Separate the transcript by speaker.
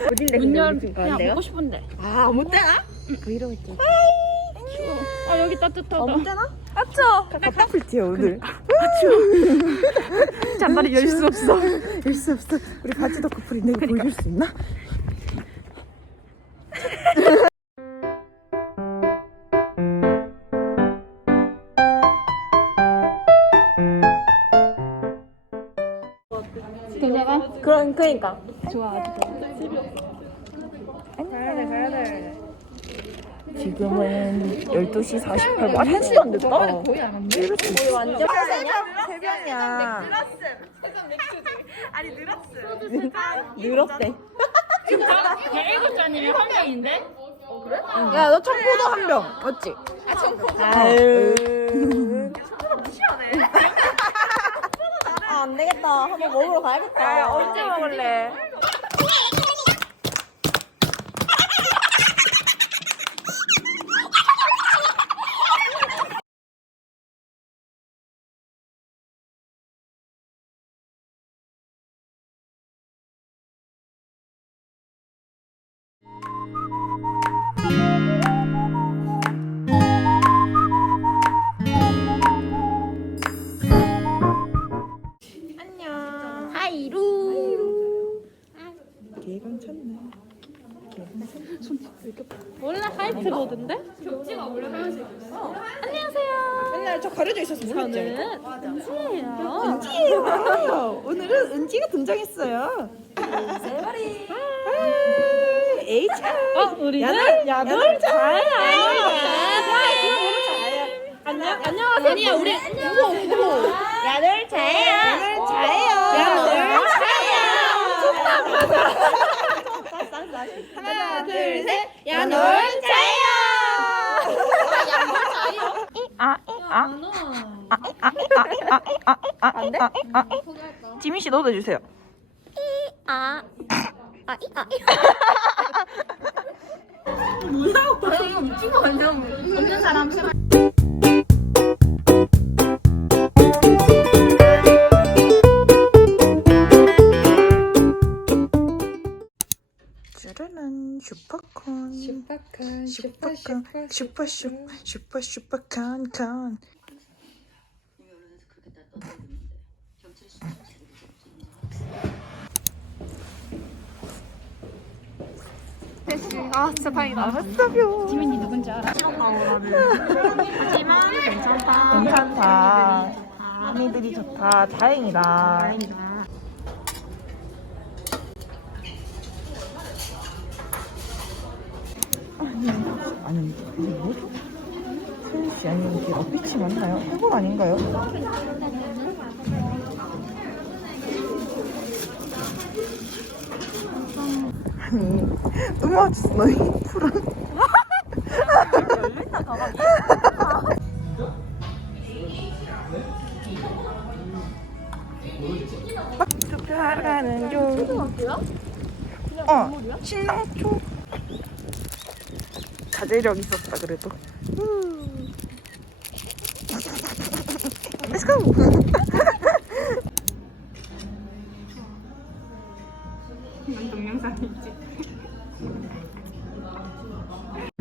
Speaker 1: 어딘데
Speaker 2: 문 열,
Speaker 1: 근데
Speaker 2: 그냥 먹고 싶은데.
Speaker 1: 아 아무 때나? 브이로그 찍
Speaker 2: 아, 여기 따뜻하다.
Speaker 1: 아무 때나?
Speaker 2: 맞죠?
Speaker 1: 커플티야 오늘.
Speaker 2: 잔다리 열 수 없어.
Speaker 1: 열 수 없어. 우리 바지도 커플인데 이거 보여줄 수 있나?
Speaker 2: 괜찮아?
Speaker 1: 그러니까.
Speaker 2: 좋아, 아주 좋아.
Speaker 1: 가야 돼. 지금은 12시 48분. 아, 1시도 안 됐다. 거의 안 왔네. 거의 완전 새벽이야. 늘었대.
Speaker 2: 지금 다 7잔이면 한 병인데?
Speaker 1: 야, 너 청포도 한 병. 맞지? 아, 청포도. 아유. 청포도 무시하네. 아, 안 되겠다. 한번 먹으러 가야겠다. 야, 언제 먹을래? 안녕.
Speaker 2: 하이루.
Speaker 1: 개감 쳤네.
Speaker 2: 원래 화이트보드인데? 안녕하세요.
Speaker 1: 맨날 저 가려져 있어서 몰랐죠?
Speaker 2: 저는 은지예요.
Speaker 1: 은지예요. 오늘은 은지가 등장했어요. 세 마리. H.
Speaker 2: 우리는
Speaker 1: 야놀 자야.
Speaker 2: 안녕하세요. 아니야, 우리
Speaker 1: 야놀 자예요. 야놀 자예요. 야놀 자예요. 하나, 둘, 셋. 야놀 자예요. 안 돼? 지민 씨 넣어줘 주세요.
Speaker 2: 없는 사람 싫어.
Speaker 1: 짜라란 슈퍼콘 슈퍼콘
Speaker 2: 아, 진짜 다행이다.
Speaker 1: 아싸뷰
Speaker 2: 지민이 누군지 알아? 하지만 괜찮다.
Speaker 1: 괜찮다 언니들이 좋다 다행이다 아니 이게 뭐죠? 세윤씨 아니면 이게 어피치 맞나요? 해골 아닌가요? 아니 또 맞았어 너희 풀은 열린다 가방이 투표하라는 중 신랑초 자제력 있었다 그래도 Let's go
Speaker 2: 이건 동영상이지.